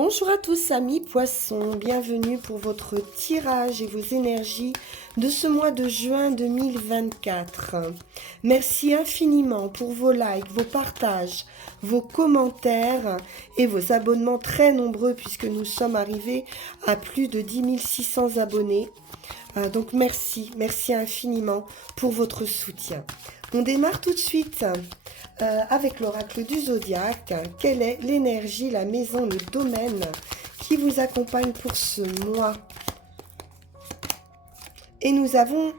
Bonjour à tous amis poissons, bienvenue pour votre tirage et vos énergies de ce mois de juin 2024. Merci infiniment pour vos likes, vos partages, vos commentaires et vos abonnements très nombreux puisque nous sommes arrivés à plus de 10 600 abonnés. Donc merci infiniment pour votre soutien. On démarre tout de suite avec l'oracle du zodiaque. Quelle est l'énergie, la maison, le domaine qui vous accompagne pour ce mois? Et nous avons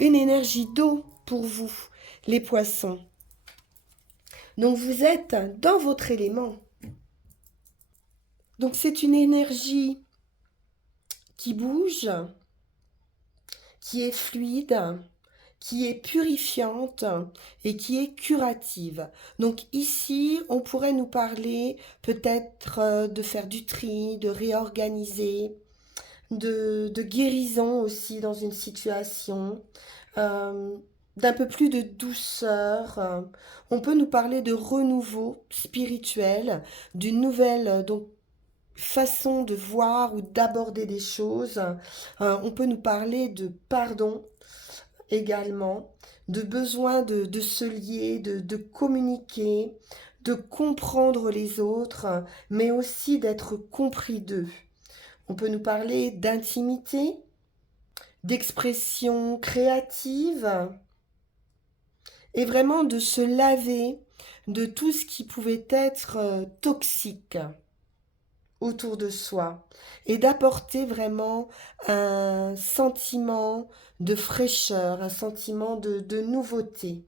une énergie d'eau pour vous, les poissons. Donc vous êtes dans votre élément. Donc c'est une énergie qui bouge, qui est fluide, qui est purifiante et qui est curative. Donc ici, on pourrait nous parler peut-être de faire du tri, de réorganiser, de guérison aussi dans une situation, d'un peu plus de douceur. On peut nous parler de renouveau spirituel, d'une nouvelle façon de voir ou d'aborder des choses. On peut nous parler de pardon également, de besoin de se lier, de communiquer, de comprendre les autres, mais aussi d'être compris d'eux. On peut nous parler d'intimité, d'expression créative, et vraiment de se laver de tout ce qui pouvait être toxique autour de soi et d'apporter vraiment un sentiment de fraîcheur, un sentiment de nouveauté.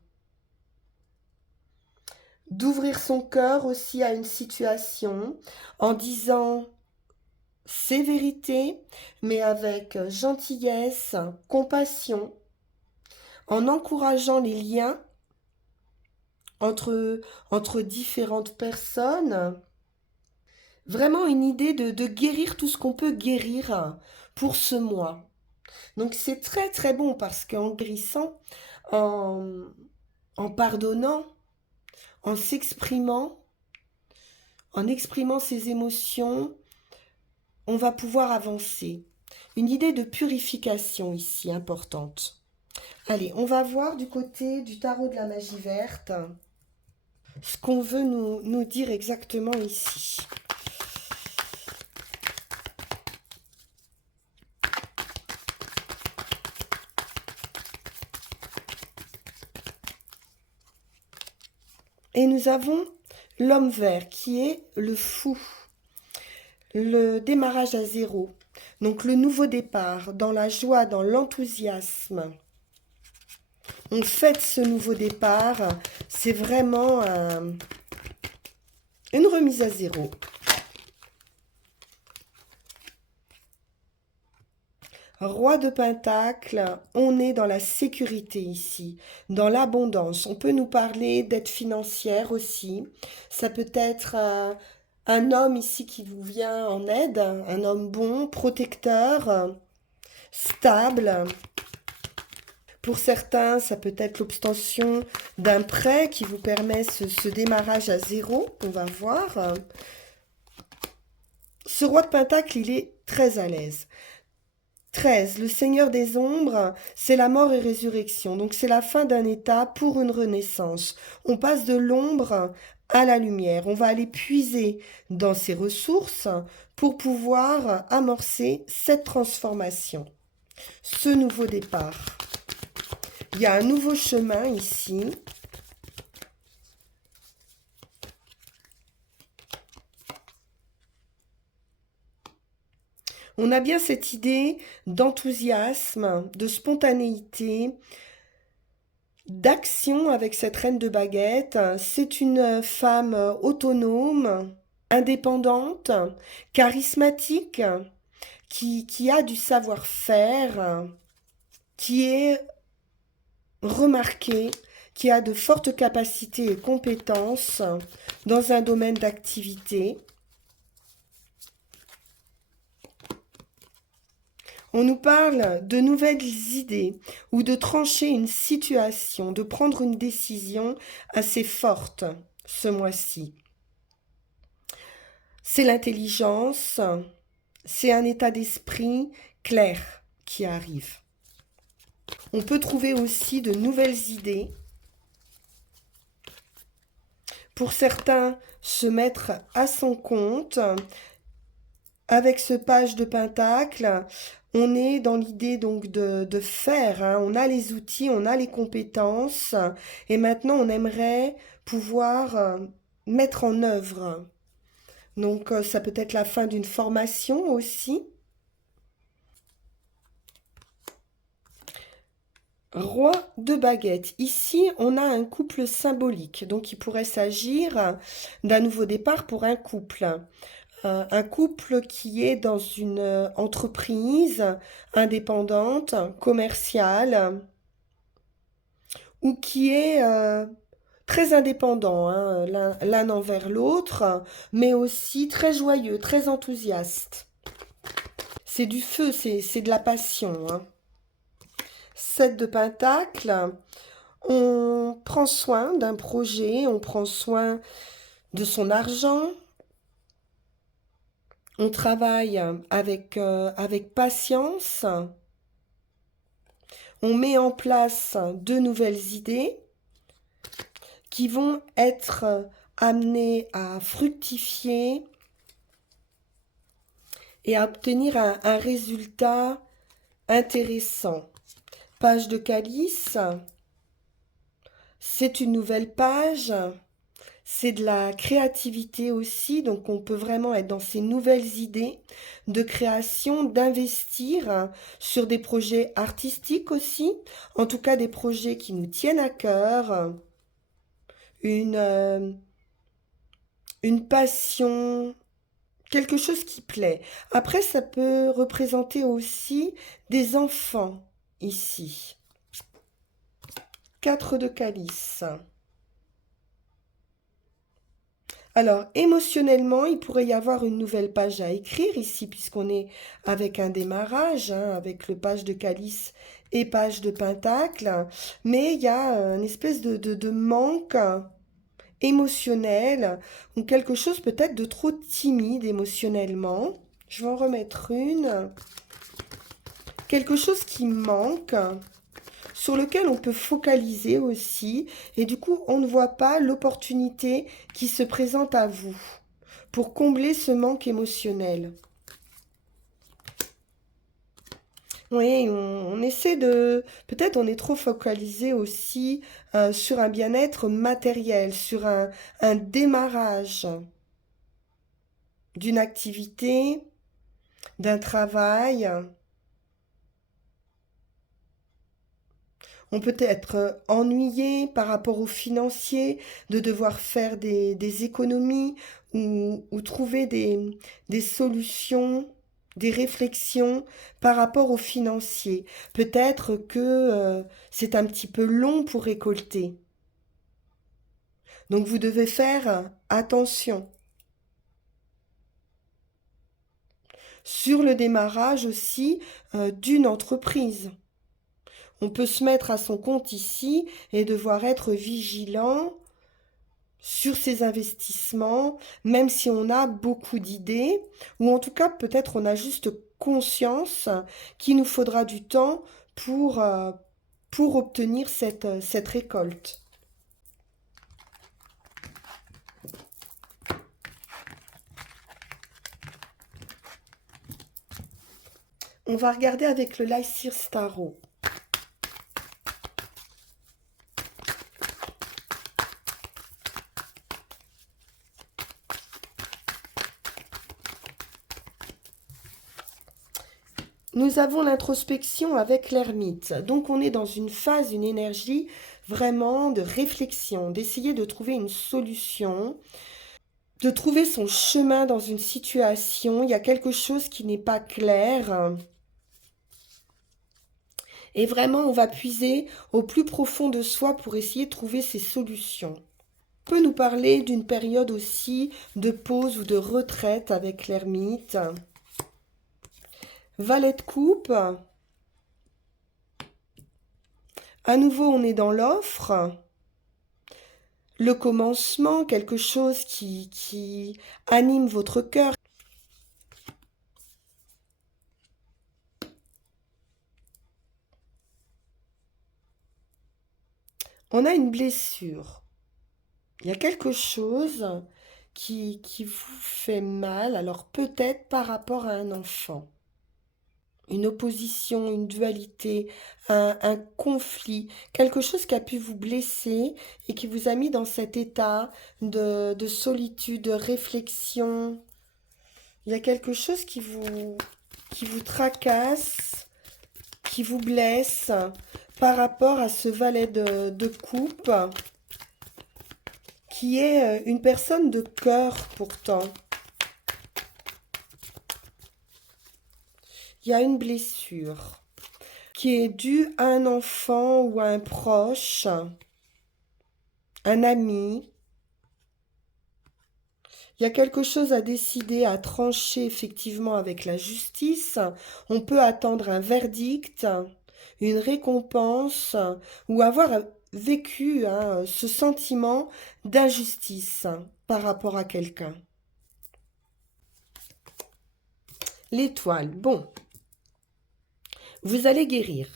D'ouvrir son cœur aussi à une situation en disant ses vérités, mais avec gentillesse, compassion, en encourageant les liens entre différentes personnes. Vraiment une idée de guérir tout ce qu'on peut guérir pour ce mois. Donc c'est très très bon parce qu'en guérissant, en, en pardonnant, en s'exprimant, en exprimant ses émotions, on va pouvoir avancer. Une idée de purification ici importante. Allez, on va voir du côté du tarot de la magie verte ce qu'on veut nous dire exactement ici. Et nous avons l'homme vert qui est le fou, le démarrage à zéro. Donc le nouveau départ, dans la joie, dans l'enthousiasme. On fête ce nouveau départ, c'est vraiment une remise à zéro. Roi de Pentacle, on est dans la sécurité ici, dans l'abondance. On peut nous parler d'aide financière aussi. Ça peut être un homme ici qui vous vient en aide, un homme bon, protecteur, stable. Pour certains, ça peut être l'obtention d'un prêt qui vous permet ce démarrage à zéro. On va voir. Ce roi de Pentacle, il est très à l'aise. 13, le Seigneur des ombres, c'est la mort et résurrection. Donc c'est la fin d'un état pour une renaissance. On passe de l'ombre à la lumière. On va aller puiser dans ses ressources pour pouvoir amorcer cette transformation, ce nouveau départ. Il y a un nouveau chemin ici. On a bien cette idée d'enthousiasme, de spontanéité, d'action avec cette reine de baguette. C'est une femme autonome, indépendante, charismatique, qui a du savoir-faire, qui est remarquée, qui a de fortes capacités et compétences dans un domaine d'activité. On nous parle de nouvelles idées ou de trancher une situation, de prendre une décision assez forte ce mois-ci. c'est l'intelligence, c'est un état d'esprit clair qui arrive. On peut trouver aussi de nouvelles idées. Pour certains, se mettre à son compte. Avec ce page de Pentacle, on est dans l'idée donc de faire, hein. On a les outils, on a les compétences, et maintenant on aimerait pouvoir mettre en œuvre. Donc ça peut être la fin d'une formation aussi. Roi de baguette. Ici, on a un couple symbolique. Donc il pourrait s'agir d'un nouveau départ pour un couple. Un couple qui est dans une entreprise indépendante, commerciale, ou qui est très indépendant, hein, l'un envers l'autre, mais aussi très joyeux, très enthousiaste. C'est du feu, c'est de la passion, hein. 7 de Pentacle, on prend soin d'un projet, on prend soin de son argent, on travaille avec patience, on met en place de nouvelles idées qui vont être amenées à fructifier et à obtenir un résultat intéressant. Page de calice, c'est une nouvelle page, c'est de la créativité aussi, donc on peut vraiment être dans ces nouvelles idées de création, d'investir sur des projets artistiques aussi, en tout cas des projets qui nous tiennent à cœur, une, euh, une passion, quelque chose qui plaît. Après, ça peut représenter aussi des enfants ici. 4 de calice. Alors, émotionnellement, il pourrait y avoir une nouvelle page à écrire ici, puisqu'on est avec un démarrage, hein, avec le page de calice et page de pentacle. Mais il y a une espèce de manque émotionnel, ou quelque chose peut-être de trop timide émotionnellement. Je vais en remettre une. Quelque chose qui manque, sur lequel on peut focaliser aussi, et du coup on ne voit pas l'opportunité qui se présente à vous pour combler ce manque émotionnel. Oui, on essaie de... Peut-être on est trop focalisé aussi sur un bien-être matériel, sur un démarrage d'une activité, d'un travail. On peut être ennuyé par rapport au financier, de devoir faire des économies ou trouver des solutions, des réflexions par rapport au financier. Peut-être que c'est un petit peu long pour récolter. Donc vous devez faire attention. Sur le démarrage aussi d'une entreprise. On peut se mettre à son compte ici et devoir être vigilant sur ses investissements, même si on a beaucoup d'idées, ou en tout cas peut-être on a juste conscience qu'il nous faudra du temps pour obtenir cette récolte. On va regarder avec le Lycir Starro. Nous avons l'introspection avec l'ermite. Donc on est dans une phase, une énergie vraiment de réflexion, d'essayer de trouver une solution, de trouver son chemin dans une situation. Il y a quelque chose qui n'est pas clair. Et vraiment, on va puiser au plus profond de soi pour essayer de trouver ces solutions. On peut nous parler d'une période aussi de pause ou de retraite avec l'ermite. Valet de coupe. À nouveau, on est dans l'offre. le commencement, quelque chose qui anime votre cœur. On a une blessure. Il y a quelque chose qui vous fait mal, alors peut-être par rapport à un enfant. Une opposition, une dualité, un conflit, quelque chose qui a pu vous blesser et qui vous a mis dans cet état de solitude, de réflexion. Il y a quelque chose qui vous tracasse, qui vous blesse par rapport à ce valet de coupe, qui est une personne de cœur pourtant. Il y a une blessure qui est due à un enfant ou à un proche, un ami. Il y a quelque chose à décider, à trancher effectivement avec la justice. On peut attendre un verdict, une récompense ou avoir vécu ce sentiment d'injustice par rapport à quelqu'un. L'étoile, bon, vous allez guérir.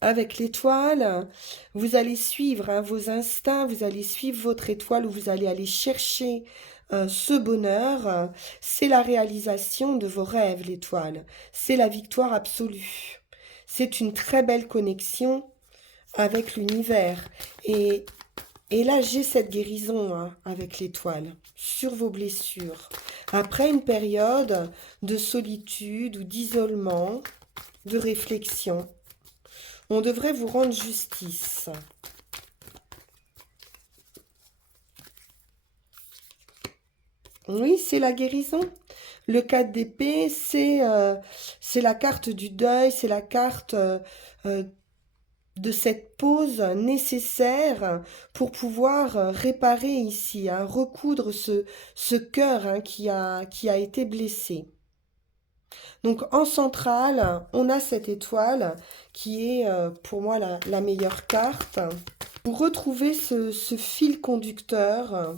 Avec l'étoile, vous allez suivre vos instincts, vous allez suivre votre étoile, où vous allez aller chercher ce bonheur. C'est la réalisation de vos rêves, l'étoile. C'est la victoire absolue. C'est une très belle connexion avec l'univers. Et là, j'ai cette guérison avec l'étoile sur vos blessures. Après une période de solitude ou d'isolement, de réflexion, on devrait vous rendre justice. Oui, c'est la guérison. Le 4 d'épée, c'est la carte du deuil, c'est la carte euh, de cette pause nécessaire pour pouvoir réparer ici, recoudre ce cœur qui a été blessé. Donc en centrale, on a cette étoile qui est pour moi la meilleure carte. Vous retrouvez ce fil conducteur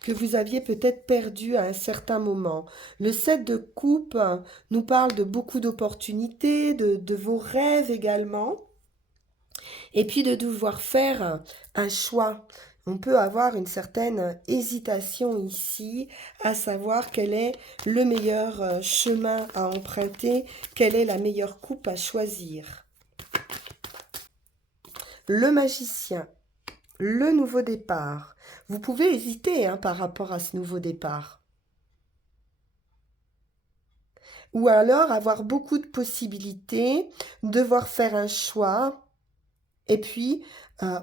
que vous aviez peut-être perdu à un certain moment. Le 7 de coupe nous parle de beaucoup d'opportunités, de vos rêves également, et puis de devoir faire un choix. On peut avoir une certaine hésitation ici, à savoir quel est le meilleur chemin à emprunter, quelle est la meilleure coupe à choisir. Le magicien, le nouveau départ. Vous pouvez hésiter par rapport à ce nouveau départ. Ou alors avoir beaucoup de possibilités, devoir faire un choix et puis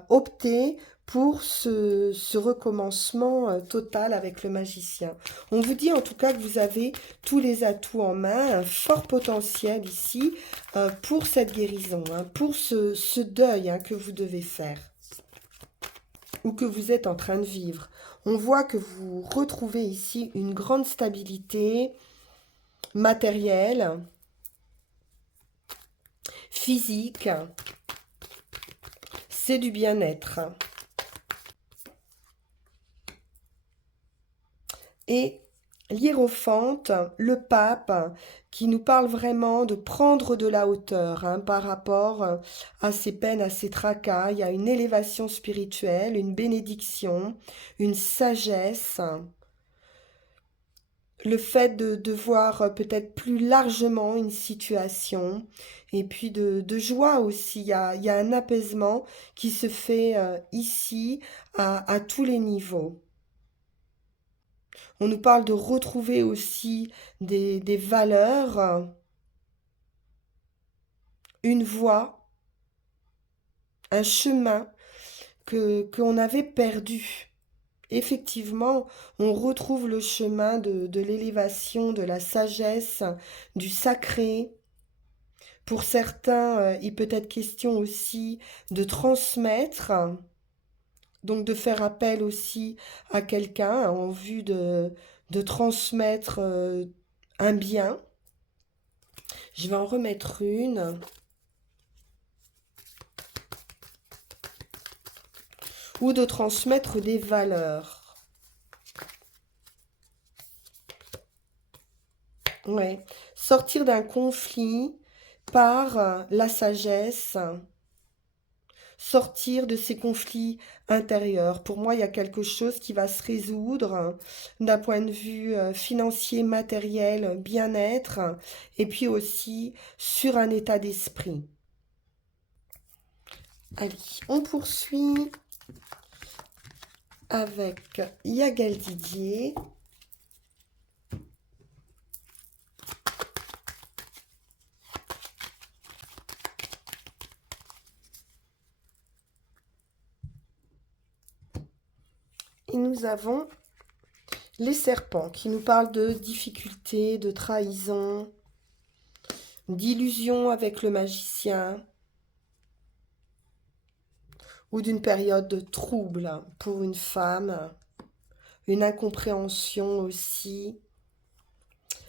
opter pour ce recommencement total avec le magicien. On vous dit en tout cas que vous avez tous les atouts en main, un fort potentiel ici pour cette guérison, pour ce deuil que vous devez faire ou que vous êtes en train de vivre. On voit que vous retrouvez ici une grande stabilité matérielle, physique, c'est du bien-être. Et l'hiérophante, le pape, qui nous parle vraiment de prendre de la hauteur par rapport à ces peines, à ces tracas. Il y a une élévation spirituelle, une bénédiction, une sagesse. Le fait de voir peut-être plus largement une situation et puis de joie aussi. Il y a un apaisement qui se fait ici à tous les niveaux. On nous parle de retrouver aussi des valeurs, une voie, un chemin qu'on avait perdu. Effectivement, on retrouve le chemin de l'élévation, de la sagesse, du sacré. Pour certains, il peut être question aussi de transmettre, donc de faire appel aussi à quelqu'un en vue de transmettre un bien. Je vais en remettre une. ou de transmettre des valeurs. Ouais. Sortir d'un conflit par la sagesse, sortir de ces conflits intérieurs. Pour moi, il y a quelque chose qui va se résoudre d'un point de vue financier, matériel, bien-être, et puis aussi sur un état d'esprit. Allez, on poursuit avec Yagal Didier. Et nous avons les serpents qui nous parlent de difficultés, de trahison, d'illusion avec le magicien ou d'une période de trouble pour une femme, une incompréhension aussi.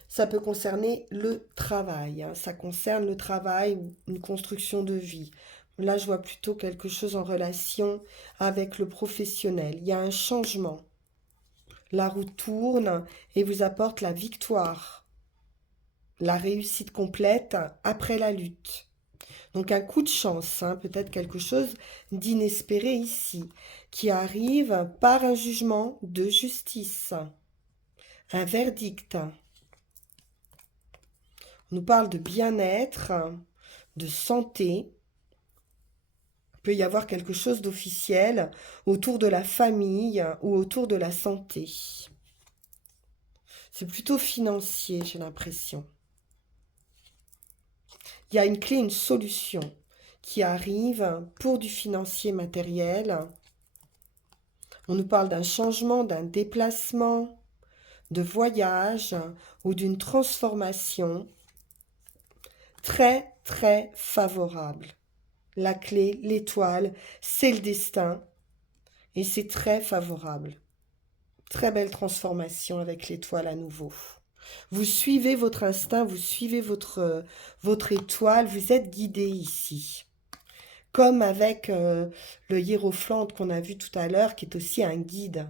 Ça peut concerner le travail, hein. Ça concerne le travail ou une construction de vie. Là, je vois plutôt quelque chose en relation avec le professionnel. Il y a un changement. La roue tourne et vous apporte la victoire, la réussite complète après la lutte. Donc un coup de chance, hein, peut-être quelque chose d'inespéré ici, qui arrive par un jugement de justice, un verdict. On nous parle de bien-être, de santé. Il peut y avoir quelque chose d'officiel autour de la famille ou autour de la santé. C'est plutôt financier, j'ai l'impression. Il y a une clé, une solution qui arrive pour du financier matériel. On nous parle d'un changement, d'un déplacement, de voyage ou d'une transformation très, très favorable. La clé, l'étoile, c'est le destin et c'est très favorable. Très belle transformation avec l'étoile à nouveau. Vous suivez votre instinct, vous suivez votre étoile, vous êtes guidé ici. Comme avec le hiérophante qu'on a vu tout à l'heure, qui est aussi un guide.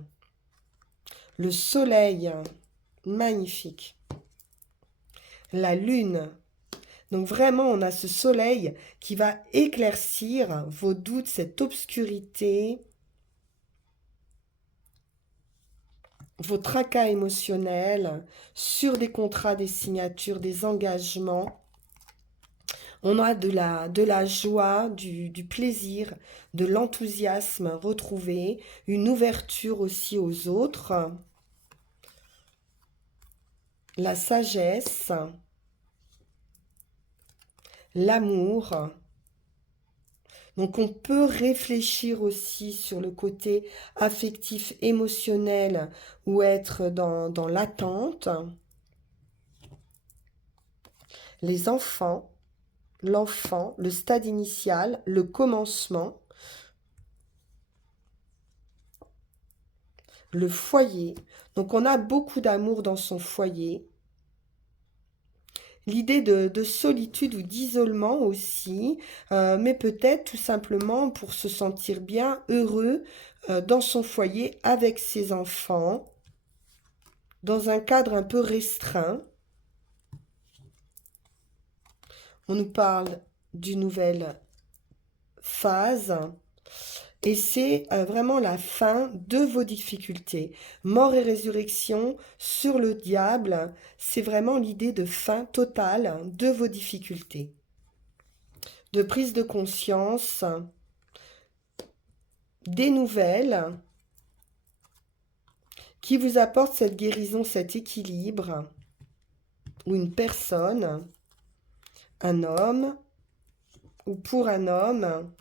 Le soleil, magnifique. La lune. Donc vraiment, on a ce soleil qui va éclaircir vos doutes, cette obscurité, vos tracas émotionnels sur des contrats, des signatures, des engagements. On a de la joie, du plaisir, de l'enthousiasme retrouvé, une ouverture aussi aux autres, la sagesse, l'amour. Donc on peut réfléchir aussi sur le côté affectif, émotionnel ou être dans l'attente. Les enfants, l'enfant, le stade initial, le commencement, le foyer. Donc on a beaucoup d'amour dans son foyer. L'idée de solitude ou d'isolement aussi, mais peut-être tout simplement pour se sentir bien, heureux dans son foyer avec ses enfants, dans un cadre un peu restreint. On nous parle d'une nouvelle phase et c'est vraiment la fin de vos difficultés. Mort et résurrection sur le diable, c'est vraiment l'idée de fin totale de vos difficultés. De prise de conscience, des nouvelles qui vous apportent cette guérison, cet équilibre, ou une personne, un homme, ou pour un homme.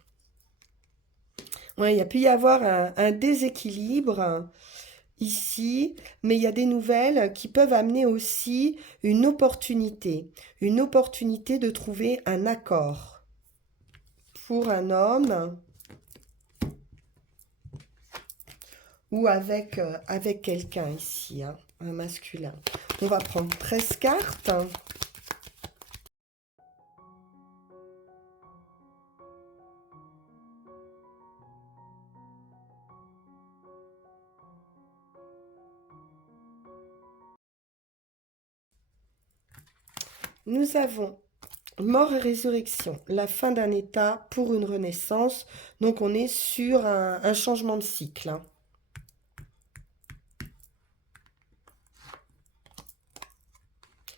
Ouais, il a pu y avoir un déséquilibre ici, mais il y a des nouvelles qui peuvent amener aussi une opportunité de trouver un accord pour un homme ou avec quelqu'un ici, hein, un masculin. On va prendre 13 cartes. Nous avons mort et résurrection, la fin d'un état pour une renaissance. Donc on est sur un changement de cycle, hein.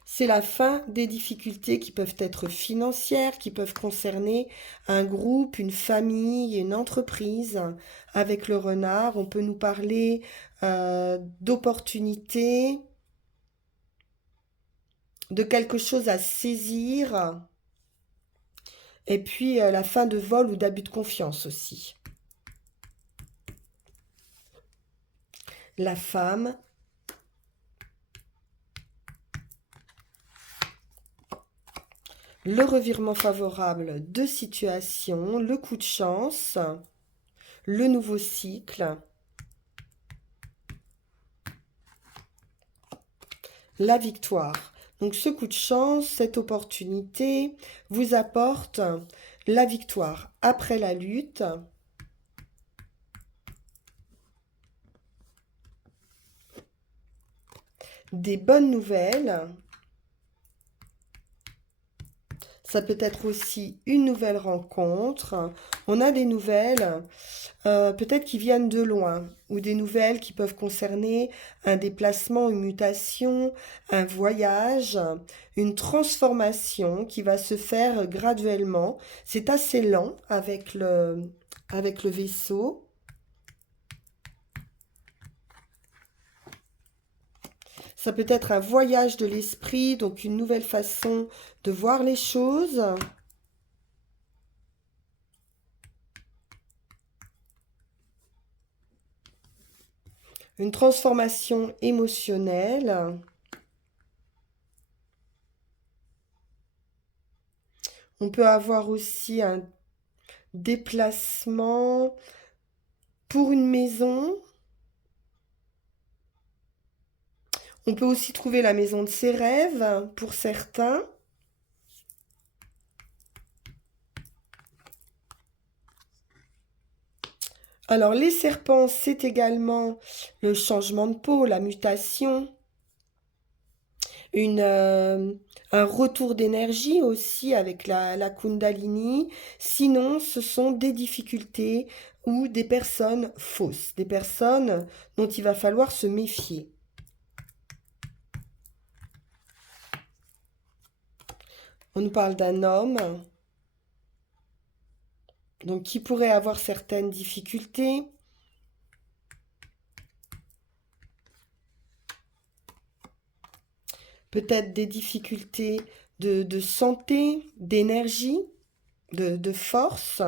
C'est la fin des difficultés qui peuvent être financières, qui peuvent concerner un groupe, une famille, une entreprise. Avec le renard, on peut nous parler d'opportunités, de quelque chose à saisir, et puis la fin de vol ou d'abus de confiance aussi. La femme, le revirement favorable de situation, le coup de chance, le nouveau cycle, la victoire. Donc ce coup de chance, cette opportunité vous apporte la victoire après la lutte, des bonnes nouvelles. Ça peut être aussi une nouvelle rencontre. On a des nouvelles peut-être qui viennent de loin, ou des nouvelles qui peuvent concerner un déplacement, une mutation, un voyage, une transformation qui va se faire graduellement. C'est assez lent avec le vaisseau. Ça peut être un voyage de l'esprit, donc une nouvelle façon de voir les choses. Une transformation émotionnelle. On peut avoir aussi un déplacement pour une maison. On peut aussi trouver la maison de ses rêves pour certains. Alors les serpents, c'est également le changement de peau, la mutation, une, un retour d'énergie aussi avec la Kundalini. Sinon, ce sont des difficultés ou des personnes fausses, des personnes dont il va falloir se méfier. On nous parle d'un homme, donc qui pourrait avoir certaines difficultés. Peut-être des difficultés de santé, d'énergie, de force.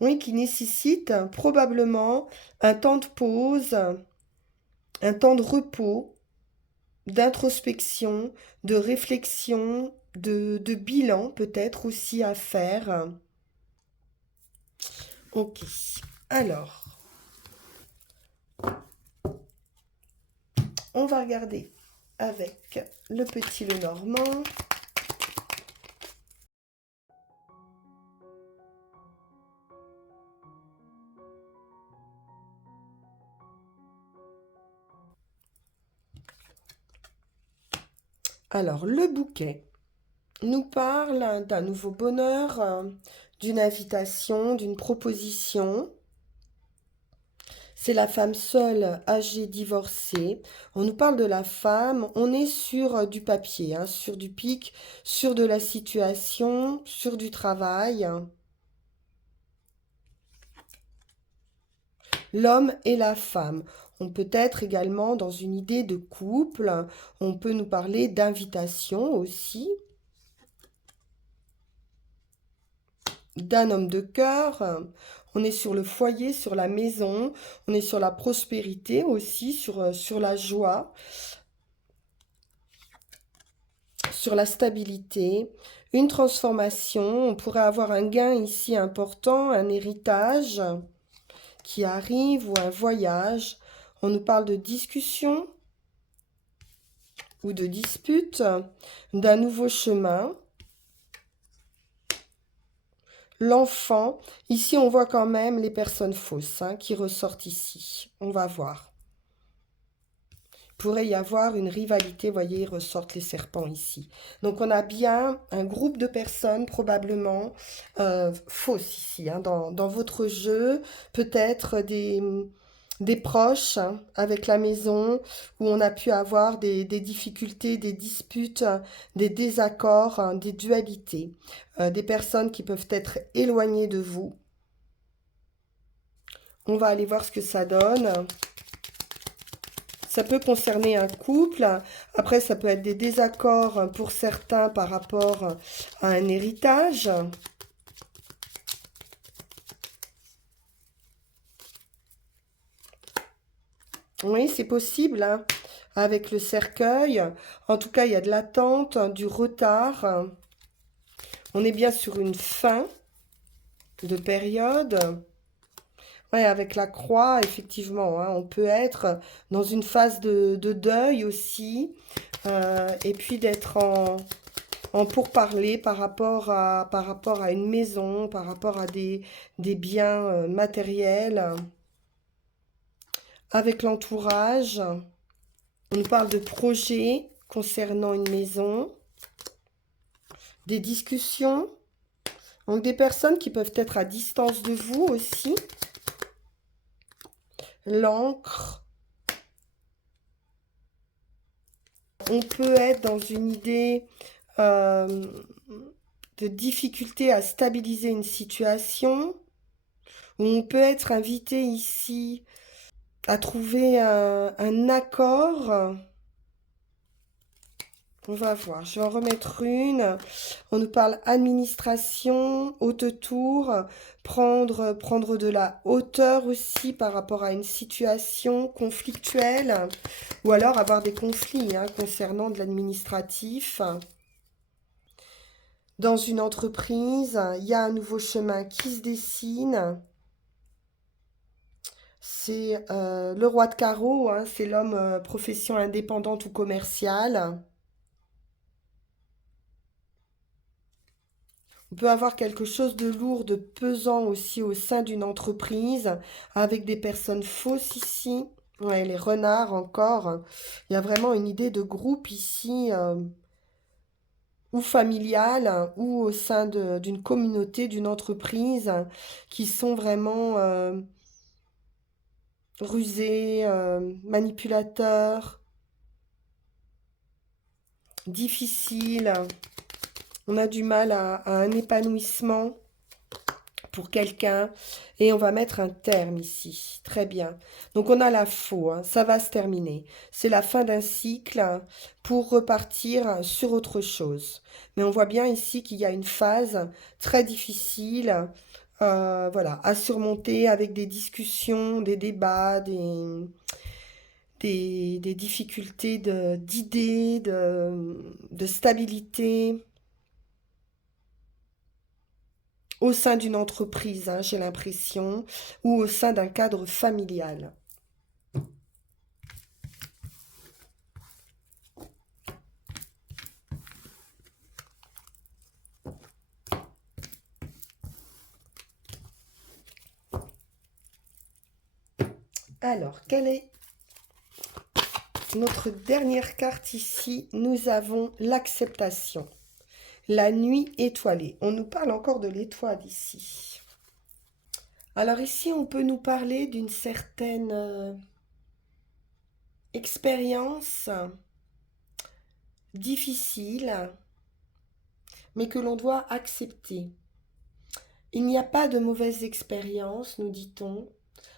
Oui, qui nécessite probablement un temps de pause, un temps de repos, d'introspection, de réflexion, de bilan peut-être aussi à faire. Ok, alors, on va regarder avec le petit Lenormand. Alors, le bouquet nous parle d'un nouveau bonheur, d'une invitation, d'une proposition. C'est la femme seule, âgée, divorcée. On nous parle de la femme, on est sur du papier, hein, sur du pic, sur de la situation, sur du travail. L'homme et la femme. On peut être également dans une idée de couple. On peut nous parler d'invitation aussi, d'un homme de cœur. On est sur le foyer, sur la maison. On est sur la prospérité aussi, sur la joie, sur la stabilité. Une transformation. On pourrait avoir un gain ici important, un héritage qui arrive ou un voyage. On nous parle de discussion ou de dispute, d'un nouveau chemin. L'enfant, ici on voit quand même les personnes fausses, hein, qui ressortent ici. On va voir. Pourrait y avoir une rivalité, vous voyez, ressortent les serpents ici. Donc on a bien un groupe de personnes probablement fausses ici, hein, dans votre jeu, peut-être des proches hein, avec la maison où on a pu avoir des difficultés, des disputes, des désaccords, hein, des dualités, des personnes qui peuvent être éloignées de vous. On va aller voir ce que ça donne. Ça peut concerner un couple. Après, ça peut être des désaccords pour certains par rapport à un héritage. Oui, c'est possible, hein, avec le cercueil. En tout cas, il y a de l'attente, du retard. On est bien sur une fin de période. Ouais, avec la croix, effectivement, hein, on peut être dans une phase de deuil aussi. Et puis d'être en pourparler par rapport à une maison, par rapport à des biens matériels, avec l'entourage. On nous parle de projets concernant une maison, des discussions, donc des personnes qui peuvent être à distance de vous aussi. L'encre. On peut être dans une idée euh, de difficulté à stabiliser une situation. On peut être invité ici à trouver un accord. On va voir, je vais en remettre une. On nous parle administration, haute tour, prendre de la hauteur aussi par rapport à une situation conflictuelle, ou alors avoir des conflits hein, concernant de l'administratif. Dans une entreprise, il y a un nouveau chemin qui se dessine. C'est le roi de carreau, hein, c'est l'homme profession indépendante ou commerciale. On peut avoir quelque chose de lourd, de pesant aussi au sein d'une entreprise, avec des personnes fausses ici. Ouais, les renards encore. Il y a vraiment une idée de groupe ici, ou familiale, ou au sein d'une communauté, d'une entreprise, qui sont vraiment rusés, manipulateurs, difficiles. On a du mal à un épanouissement pour quelqu'un et on va mettre un terme ici. Très bien. Donc on a la faux, hein, ça va se terminer. C'est la fin d'un cycle hein, pour repartir sur autre chose. Mais on voit bien ici qu'il y a une phase très difficile voilà, à surmonter avec des discussions, des débats, des difficultés d'idées, de stabilité. Au sein d'une entreprise, hein, j'ai l'impression, ou au sein d'un cadre familial. Alors, quelle est notre dernière carte ici? Nous avons l'acceptation. La nuit étoilée. On nous parle encore de l'étoile ici. Alors ici, on peut nous parler d'une certaine expérience difficile, mais que l'on doit accepter. Il n'y a pas de mauvaise expérience, nous dit-on,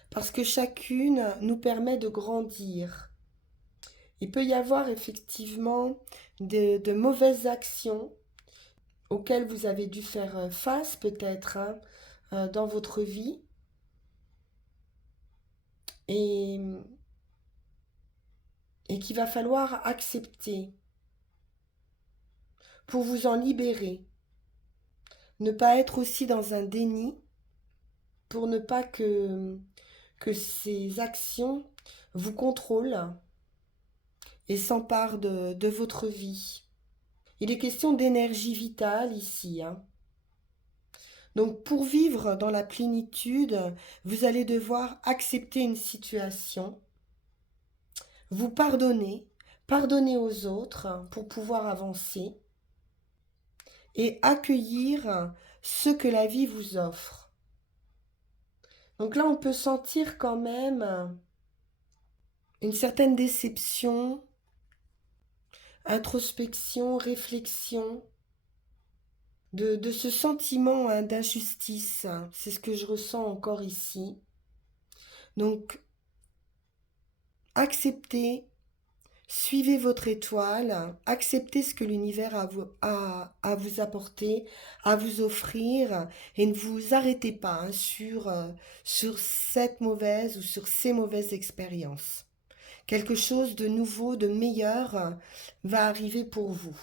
parce que chacune nous permet de grandir. Il peut y avoir effectivement de mauvaises actions auxquelles vous avez dû faire face peut-être hein, dans votre vie et, et qu'il va falloir accepter pour vous en libérer. Ne pas être aussi dans un déni pour ne pas que ces actions vous contrôlent et s'emparent de votre vie. Il est question d'énergie vitale ici. Hein. Donc pour vivre dans la plénitude, vous allez devoir accepter une situation, vous pardonner, pardonner aux autres pour pouvoir avancer et accueillir ce que la vie vous offre. Donc là, on peut sentir quand même une certaine déception, introspection, réflexion de ce sentiment d'injustice. C'est ce que je ressens encore ici. Donc, acceptez, suivez votre étoile, acceptez ce que l'univers a à vous apporter, à vous offrir, et ne vous arrêtez pas sur cette mauvaise ou sur ces mauvaises expériences. Quelque chose de nouveau, de meilleur va arriver pour vous.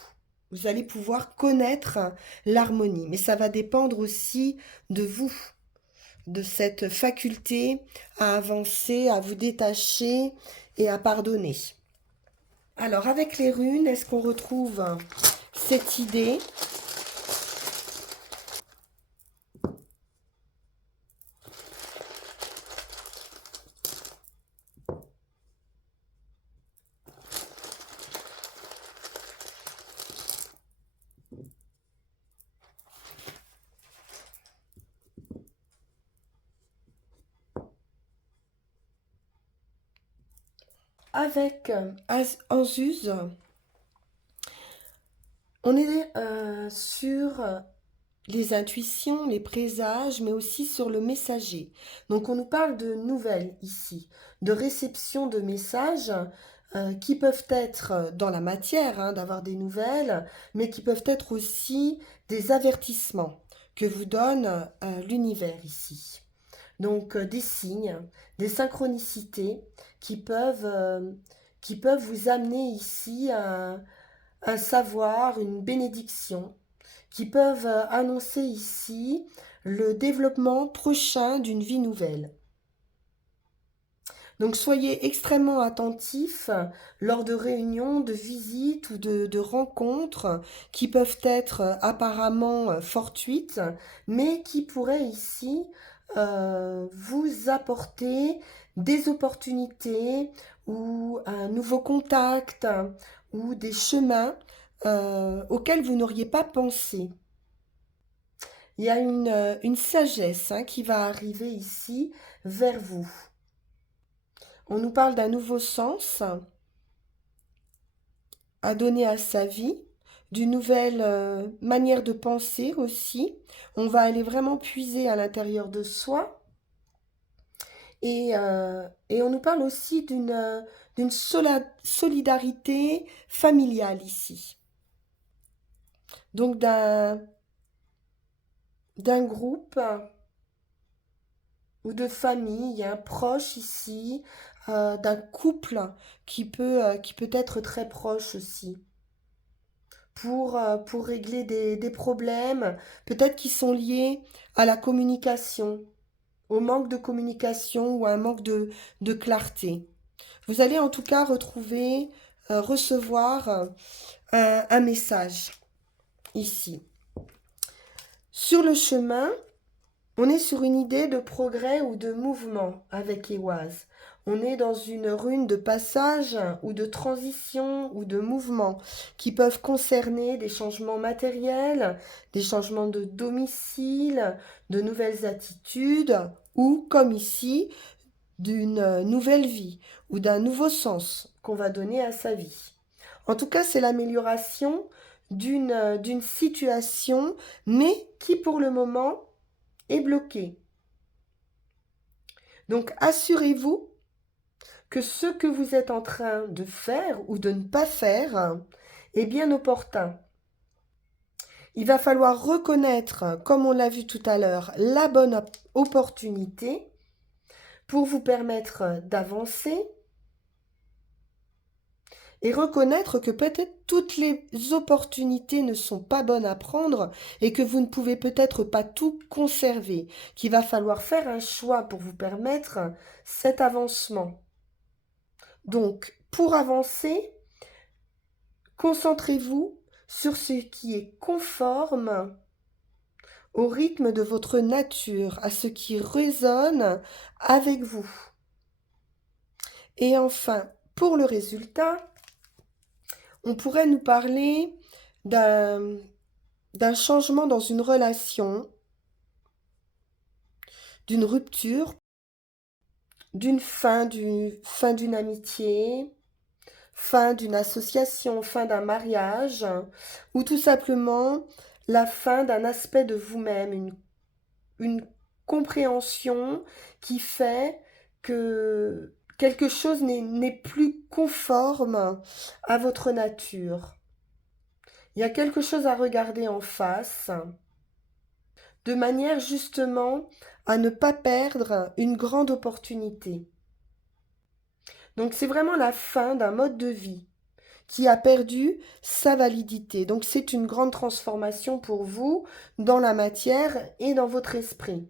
Vous allez pouvoir connaître l'harmonie, mais ça va dépendre aussi de vous, de cette faculté à avancer, à vous détacher et à pardonner. Alors, avec les runes, est-ce qu'on retrouve cette idée? Avec Anzuz, on est sur les intuitions, les présages, mais aussi sur le messager. Donc on nous parle de nouvelles ici, de réception de messages qui peuvent être dans la matière, d'avoir des nouvelles, mais qui peuvent être aussi des avertissements que vous donne l'univers ici. Donc des signes, des synchronicités qui peuvent vous amener ici à un savoir, une bénédiction, qui peuvent annoncer ici le développement prochain d'une vie nouvelle. Donc soyez extrêmement attentifs lors de réunions, de visites ou de rencontres qui peuvent être apparemment fortuites, mais qui pourraient ici vous apporter des opportunités ou un nouveau contact ou des chemins auxquels vous n'auriez pas pensé. Il y a une sagesse qui va arriver ici vers vous. On nous parle d'un nouveau sens à donner à sa vie, d'une nouvelle manière de penser aussi. On va aller vraiment puiser à l'intérieur de soi. Et on nous parle aussi d'une solidarité familiale ici. Donc d'un groupe ou de famille, un proche ici, d'un couple qui peut être très proche aussi, pour régler des problèmes, peut-être qui sont liés à la communication, au manque de communication ou à un manque de clarté. Vous allez en tout cas retrouver, recevoir un message ici. Sur le chemin, on est sur une idée de progrès ou de mouvement avec Éoise. On est dans une rune de passage ou de transition ou de mouvement qui peuvent concerner des changements matériels, des changements de domicile, de nouvelles attitudes ou, comme ici, d'une nouvelle vie ou d'un nouveau sens qu'on va donner à sa vie. En tout cas, c'est l'amélioration d'une situation, mais qui pour le moment est bloquée. Donc assurez-vous que ce que vous êtes en train de faire ou de ne pas faire est bien opportun. Il va falloir reconnaître, comme on l'a vu tout à l'heure, la bonne opportunité pour vous permettre d'avancer et reconnaître que peut-être toutes les opportunités ne sont pas bonnes à prendre et que vous ne pouvez peut-être pas tout conserver, qu'il va falloir faire un choix pour vous permettre cet avancement. Donc, pour avancer, concentrez-vous sur ce qui est conforme au rythme de votre nature, à ce qui résonne avec vous. Et enfin, pour le résultat, on pourrait nous parler d'un changement dans une relation, d'une rupture, d'une fin d'une amitié, fin d'une association, fin d'un mariage, ou tout simplement la fin d'un aspect de vous-même, une compréhension qui fait que quelque chose n'est plus conforme à votre nature. Il y a quelque chose à regarder en face, de manière justement à ne pas perdre une grande opportunité. Donc c'est vraiment la fin d'un mode de vie qui a perdu sa validité. Donc c'est une grande transformation pour vous dans la matière et dans votre esprit.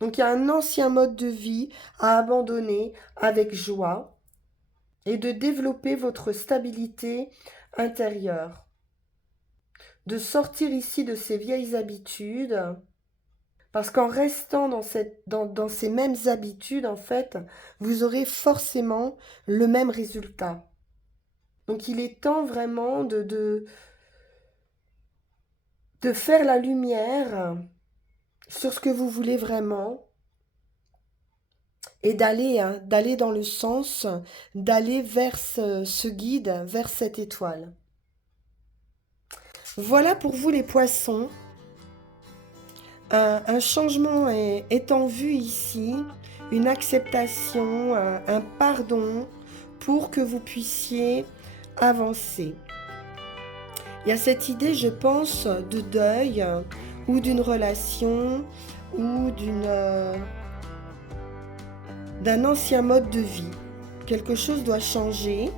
Donc il y a un ancien mode de vie à abandonner avec joie et de développer votre stabilité intérieure. De sortir ici de ces vieilles habitudes, parce qu'en restant dans ces mêmes habitudes, en fait, vous aurez forcément le même résultat. Donc il est temps vraiment de faire la lumière sur ce que vous voulez vraiment et d'aller dans le sens, d'aller vers ce guide, vers cette étoile. Voilà pour vous les poissons. Un changement est en vue ici, une acceptation, un pardon pour que vous puissiez avancer. Il y a cette idée, je pense, de deuil ou d'une relation ou d'un ancien mode de vie. Quelque chose doit changer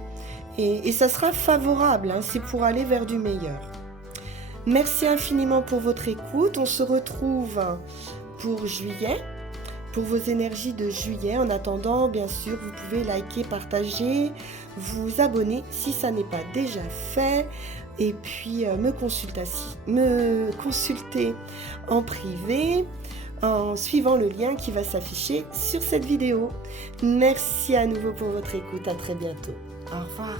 et ça sera favorable, hein, c'est pour aller vers du meilleur. Merci infiniment pour votre écoute. On se retrouve pour juillet, pour vos énergies de juillet. En attendant, bien sûr, vous pouvez liker, partager, vous abonner si ça n'est pas déjà fait. Et puis me consulter en privé en suivant le lien qui va s'afficher sur cette vidéo. Merci à nouveau pour votre écoute. À très bientôt. Au revoir.